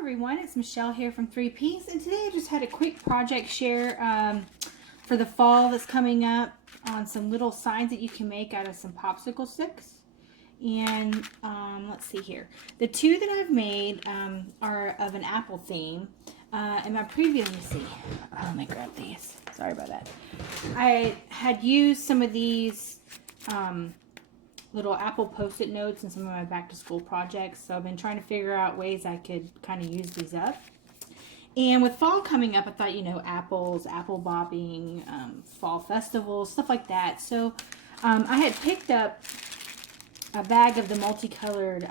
everyone, it's Michelle here from 3Ps, and today I just had a quick project share for the fall that's coming up on some little signs that you can make out of some popsicle sticks. And let's see here. The two that I've made are of an apple theme. And my previous, let me see. Let me grab these. Sorry about that. I had used some of these little apple post-it notes in some of my back-to-school projects. So I've been trying to figure out ways I could kind of use these up. And with fall coming up, I thought, you know, apples, apple bobbing, fall festivals, stuff like that. So I had picked up a bag of the multicolored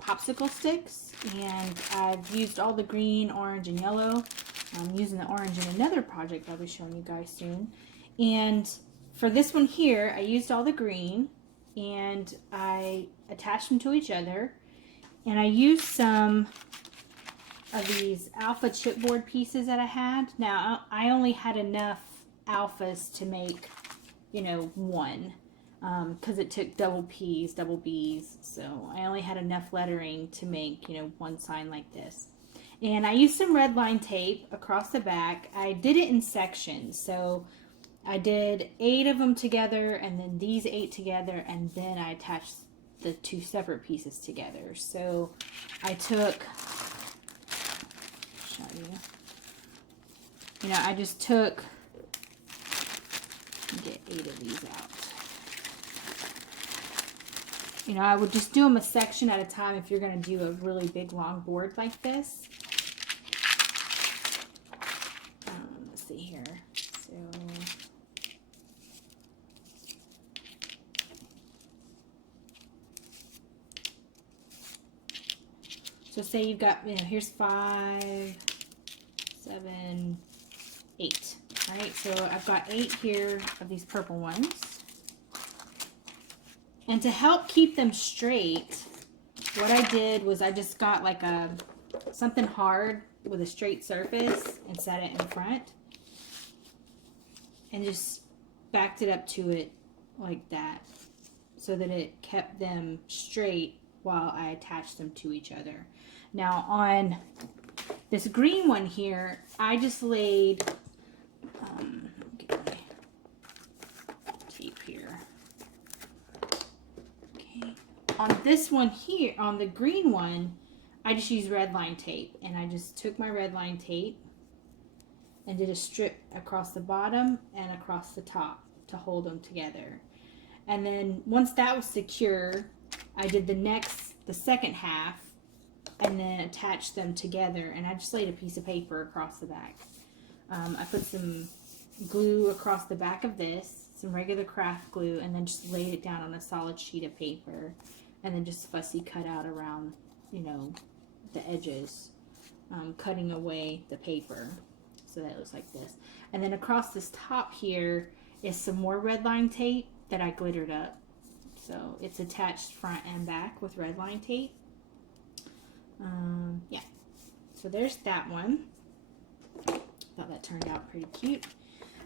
popsicle sticks, and I've used all the green, orange, and yellow. I'm using the orange in another project I'll be showing you guys soon. And for this one here, I used all the green, and I attached them to each other, and I used some of these alpha chipboard pieces that I had. Now, I only had enough alphas to make, you know, one. Because it took double P's, double B's, so I only had enough lettering to make, you know, one sign like this. And I used some red line tape across the back. I did it in sections, so I did 8 of them together, and then these 8 together, and then I attached the 2 separate pieces together. So I took, show you know, I just took, get 8 of these out. You know, I would just do them a section at a time if you're going to do a really big long board like this. Let's see here. So say you've got, you know, here's 5, 7, 8. Right? So I've got 8 here of these purple ones. And to help keep them straight, what I did was I just got like something hard with a straight surface and set it in front. And just backed it up to it like that, so that it kept them straight while I attached them to each other. Now on this green one here, I just laid, get my tape here. On this one here, on the green one, I just used red line tape, and I just took my red line tape and did a strip across the bottom and across the top to hold them together. And then once that was secure, I did the second half, and then attached them together, and I just laid a piece of paper across the back. I put some glue across the back of this, some regular craft glue, and then just laid it down on a solid sheet of paper. And then just fussy cut out around, you know, the edges, cutting away the paper so that it looks like this. And then across this top here is some more red line tape that I glittered up. So it's attached front and back with red line tape. Yeah, so there's that one. Thought that turned out pretty cute.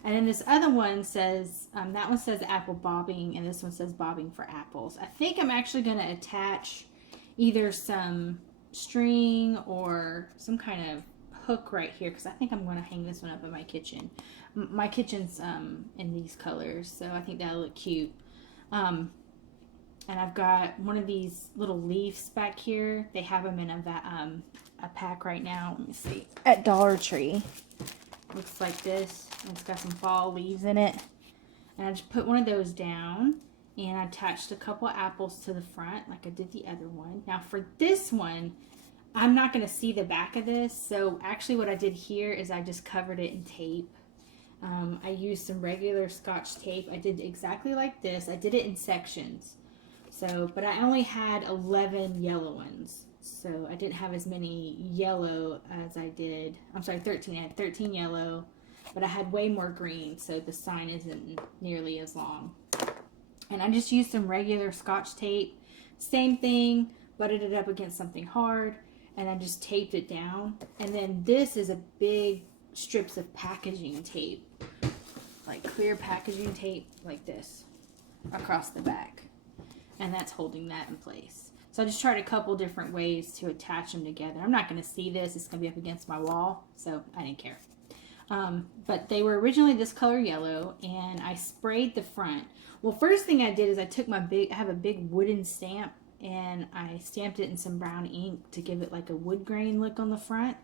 And then this other one says, that one says apple bobbing, and this one says bobbing for apples. I think I'm actually going to attach either some string or some kind of hook right here, because I think I'm going to hang this one up in my kitchen. My kitchen's in these colors, so I think that'll look cute. And I've got one of these little leaves back here. They have them in a pack right now. Let me see. At Dollar Tree. Looks like this. It's got some fall leaves in it. And I just put one of those down, and I attached a couple apples to the front like I did the other one. Now for this one, I'm not going to see the back of this, so actually what I did here is I just covered it in tape. I used some regular Scotch tape. I did exactly like this. I did it in sections. So, but I only had 11 yellow ones. So I didn't have as many yellow as I did. I'm sorry, 13. I had 13 yellow, but I had way more green, so the sign isn't nearly as long. And I just used some regular Scotch tape. Same thing, butted it up against something hard, and I just taped it down. And then this is a big strips of packaging tape, like clear packaging tape like this across the back. And that's holding that in place. So I just tried a couple different ways to attach them together. I'm not going to see this. It's going to be up against my wall, so I didn't care. But they were originally this color yellow, and I sprayed the front. Well, first thing I did is I took I have a big wooden stamp, and I stamped it in some brown ink to give it like a wood grain look on the front.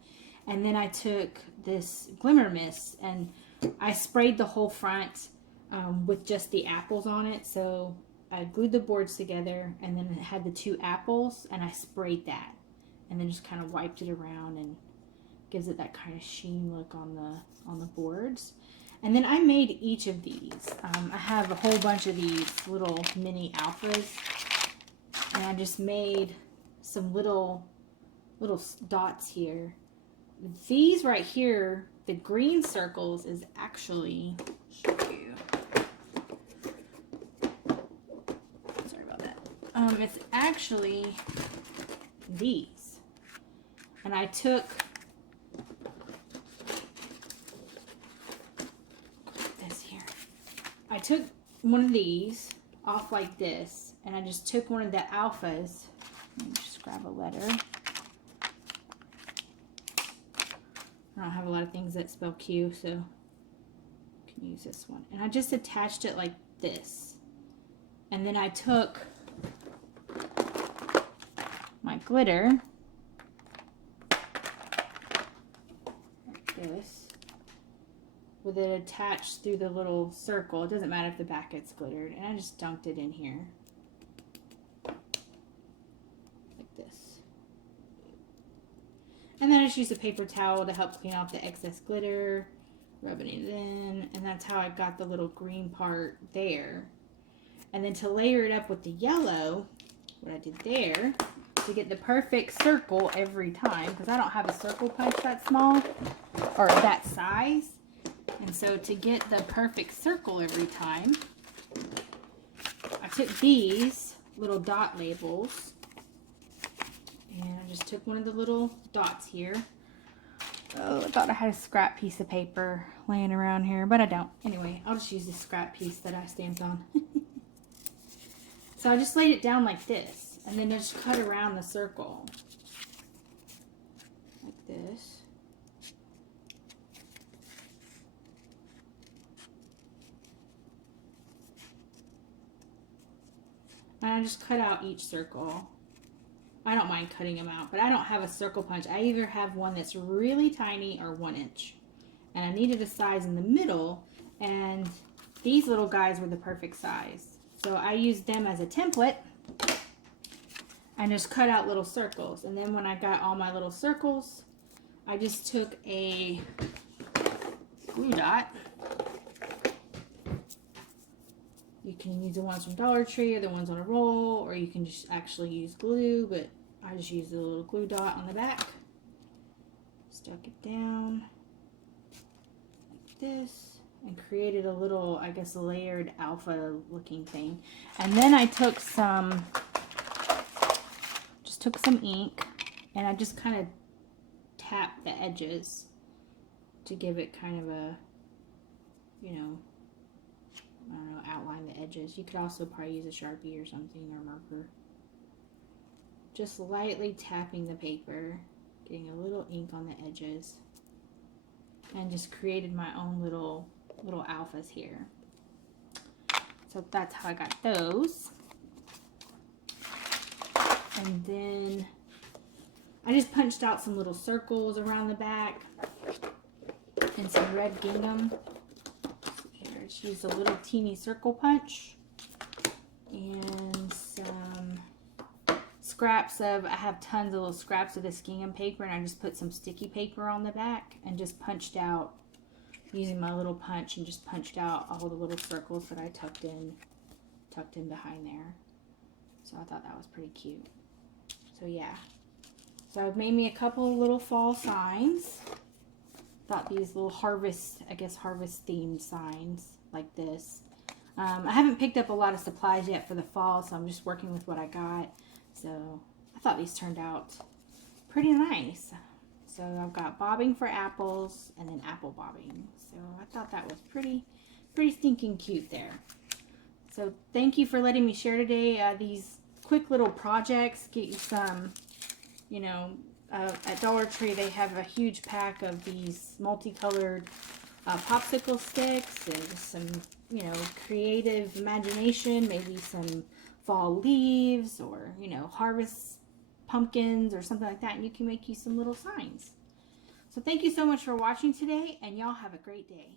And then I took this glimmer mist, and I sprayed the whole front with just the apples on it. So I glued the boards together, and then it had the 2 apples, and I sprayed that, and then just kind of wiped it around, and gives it that kind of sheen look on the boards. And then I made each of these. I have a whole bunch of these little mini alphas, and I just made some little dots here. These right here, the green circles, is actually, show you. Sorry about that. It's actually these, and I took this here. I took one of these off like this, and I just took one of the alphas. Let me just grab a letter. I don't have a lot of things that spell Q, so I can use this one. And I just attached it like this. And then I took my glitter, like this, with it attached through the little circle. It doesn't matter if the back gets glittered. And I just dunked it in here. And then I just used a paper towel to help clean off the excess glitter, rubbing it in, and that's how I got the little green part there. And then to layer it up with the yellow, what I did there, to get the perfect circle every time, because I don't have a circle punch that small, or that size. And so to get the perfect circle every time, I took these little dot labels, and I just took one of the little dots here. Oh, I thought I had a scrap piece of paper laying around here, but I don't. Anyway, I'll just use this scrap piece that I stamped on. So I just laid it down like this, and then just cut around the circle. Like this. And I just cut out each circle. I don't mind cutting them out, but I don't have a circle punch. I either have one that's really tiny or 1 inch. And I needed a size in the middle, and these little guys were the perfect size. So I used them as a template and just cut out little circles. And then when I got all my little circles, I just took a glue dot. You can use the ones from Dollar Tree or the ones on a roll, or you can just actually use glue, but I just used a little glue dot on the back. Stuck it down like this and created a little, I guess, layered alpha looking thing. And then I took some, ink, and I just kind of tapped the edges to give it kind of a, you know, I don't know, outline the edges. You could also probably use a Sharpie or something, or marker. Just lightly tapping the paper, getting a little ink on the edges, and just created my own little alphas here. So that's how I got those. And then I just punched out some little circles around the back and some red gingham. Just used a little teeny circle punch and some scraps of, I have tons of little scraps of this gingham paper, and I just put some sticky paper on the back and just punched out, using my little punch, and just punched out all the little circles that I tucked in behind there. So I thought that was pretty cute. So yeah, so I've made me a couple of little fall signs. Thought these little harvest, I guess harvest themed signs like this. I haven't picked up a lot of supplies yet for the fall, so I'm just working with what I got. So I thought these turned out pretty nice. So I've got bobbing for apples and then apple bobbing. So I thought that was pretty stinking cute there. So thank you for letting me share today these quick little projects. Get you some, you know, at Dollar Tree they have a huge pack of these multicolored popsicle sticks, and just some, you know, creative imagination, maybe some fall leaves, or, you know, harvest pumpkins or something like that, and you can make you some little signs. So thank you so much for watching today, and y'all have a great day.